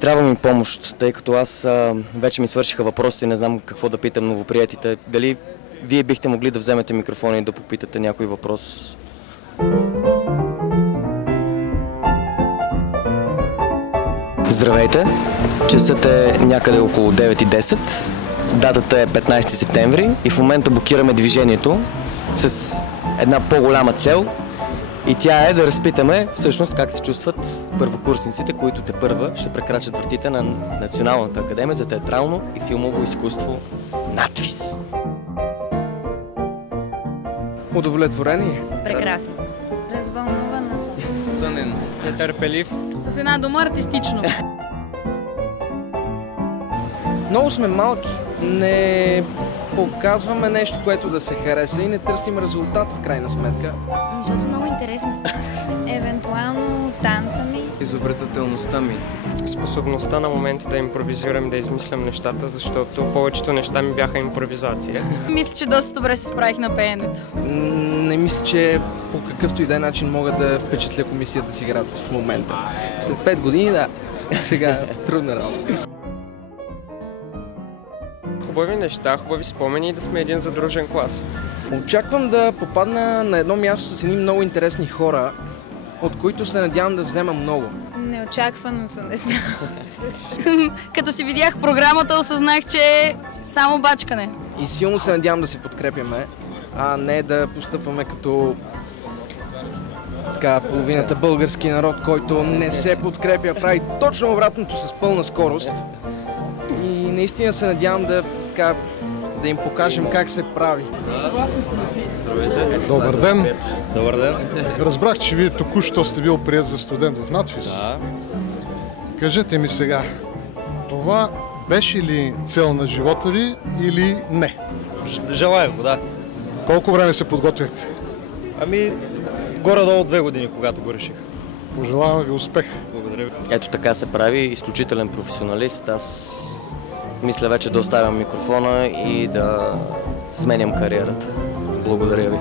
Трябва ми помощ, тъй като аз вече ми свършиха въпросите и не знам какво да питам новоприетите. Дали вие бихте могли да вземете микрофона и да попитате някой въпрос? Здравейте! Часът е някъде около 9:10. Датата е 15 септември и в момента блокираме движението с една по-голяма цел. И тя е да разпитаме всъщност как се чувстват първокурсниците, които тепърва ще прекрачат вратите на Националната академия за театрално и филмово изкуство НАТФИЗ. Удовлетворени? Прекрасно. Развълнувана съм. Сънен. Нетърпелив. С една дума артистично. Много сме малки. Не показваме нещо, което да се хареса и не търсим резултат в крайна сметка. Защото е много интересно. Евентуално танца ми. Изобретателността ми. Способността на моменти да импровизирам, да измислям нещата, защото повечето неща ми бяха импровизация. Мисля, че доста добре се справих на пеенето. Не мисля, че по какъвто и да е начин мога да впечатля комисията с играта си в момента. След 5 години, да. Сега трудна работа. Хубави неща, хубави спомени и да сме един задружен клас. Очаквам да попадна на едно място с едни много интересни хора, от които се надявам да взема много. Неочакваното, не знам. Като си видях програмата, осъзнах, че е само бачкане. И силно се надявам да се подкрепяме, а не да постъпваме като така, половината български народ, който не се подкрепя, прави точно обратното с пълна скорост. И наистина се надявам да им покажем как се прави. Здравейте. Добър ден. Добър ден. Разбрах, че вие току-що сте бил приет за студент в НАТФИЗ. Да. Кажете ми сега, това беше ли цел на живота ви или не? Желая го, да. Колко време се подготвяхте? Ами, горе-долу 2 години, когато го реших. Пожелавам ви успех. Благодаря ви. Ето така се прави изключителен професионалист. Аз мисля вече да оставям микрофона и да сменям кариерата. Благодаря ви.